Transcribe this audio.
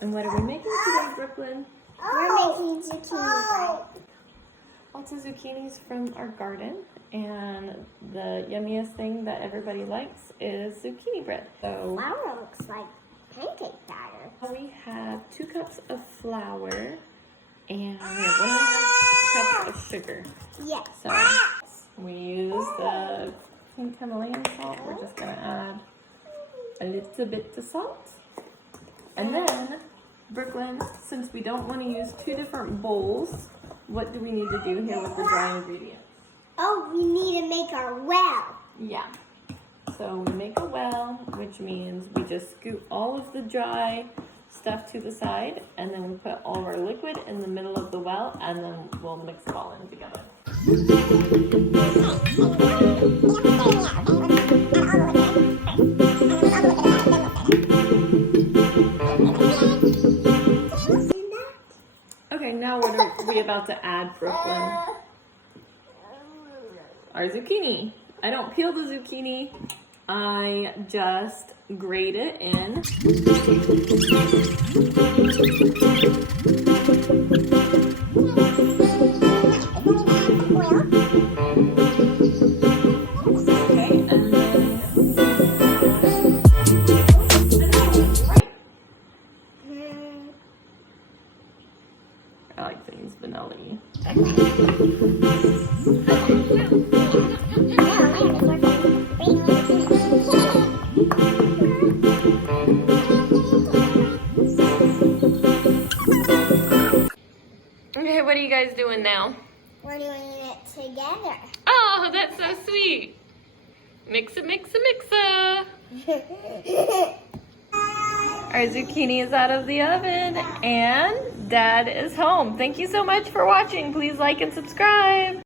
And what are we making today, Brooklyn? We're making zucchini bread. Lots of zucchinis from our garden, and the yummiest thing that everybody likes is zucchini bread. So Flour looks like pancake batter. we have 2 cups of flour, and we have 1.5 cups of sugar. Yes. So we use the pink Himalayan salt. We're just gonna add a little bit of salt. And then, Brooklyn, since we don't want to use 2 different bowls, what do we need to do here with the dry ingredients? Oh, we need to make our well. Yeah. So we make a well, which means we just scoot all of the dry stuff to the side, and then we put all of our liquid in the middle of the well, and then we'll mix it all in together. Okay, now what are we about to add, Brooklyn? Our zucchini. I don't peel the zucchini. I just grate it in. Okay, and then I like things vanilla-y. Okay, what are you guys doing now? We're doing it together. Oh, that's so sweet. Mixa, mixa, mixa. Our zucchini is out of the oven and Dad is home. Thank you so much for watching. Please like and subscribe.